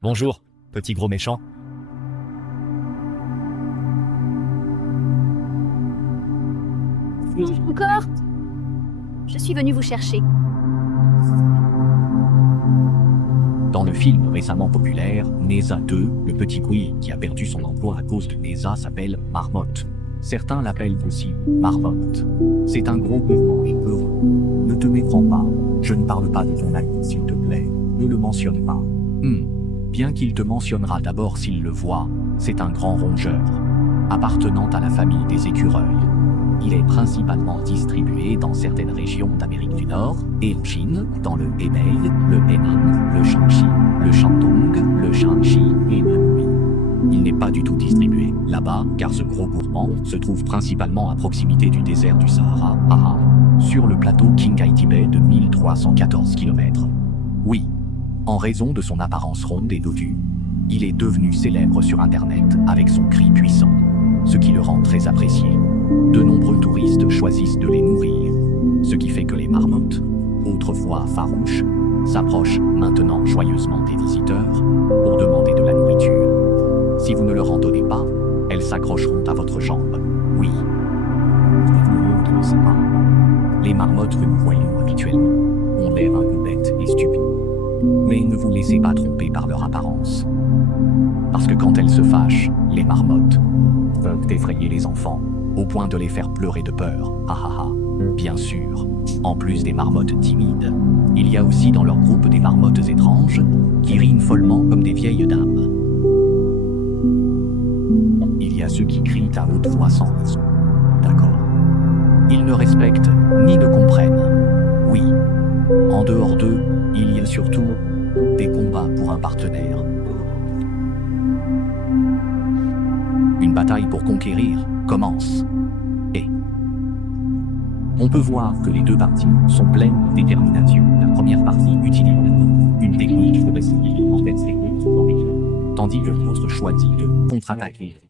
Bonjour, petit gros méchant. Non, encore. Je suis venu vous chercher. Dans le film récemment populaire, Neza 2, le petit bruit qui a perdu son emploi à cause de Neza s'appelle Marmotte. Certains l'appellent aussi Marmotte. C'est un gros mouvement et peureux. Ne te méprends pas, je ne parle pas de ton ami, s'il te plaît. Ne le mentionne pas. Bien qu'il te mentionnera d'abord s'il le voit, c'est un grand rongeur, appartenant à la famille des écureuils. Il est principalement distribué dans certaines régions d'Amérique du Nord et en Chine, dans le Hebei, le Henan, le Shaanxi, le Shandong, le Shanxi et le Anhui. Il n'est pas du tout distribué là-bas, car ce gros gourmand se trouve principalement à proximité du désert du Sahara, sur le plateau Qinghai Tibet de 1314 km. Oui, en raison de son apparence ronde et dodue, il est devenu célèbre sur Internet avec son cri puissant, ce qui le rend très apprécié. De nombreux touristes choisissent de les nourrir, ce qui fait que les marmottes, autrefois farouches, s'approchent maintenant joyeusement des visiteurs pour demander de la nourriture. Si vous ne leur en donnez pas, elles s'accrocheront à votre jambe. Oui, vous ne le savez pas. Les marmottes que nous voyons habituellement ont l'air un peu bêtes et stupides. Mais ne vous laissez pas tromper par leur apparence. Parce que quand elles se fâchent, les marmottes peuvent effrayer les enfants, au point de les faire pleurer de peur. Bien sûr, en plus des marmottes timides, il y a aussi dans leur groupe des marmottes étranges, qui rient follement comme des vieilles dames. Il y a ceux qui crient à haute voix sans raison. D'accord. Ils ne respectent ni ne comprennent. Oui, en dehors d'eux, il y a surtout des combats pour un partenaire. Une bataille pour conquérir commence. Et on peut voir que les deux parties sont pleines de détermination. La première partie utilise une technique pour essayer de renverser l'autre, tandis que l'autre choisit de contre-attaquer.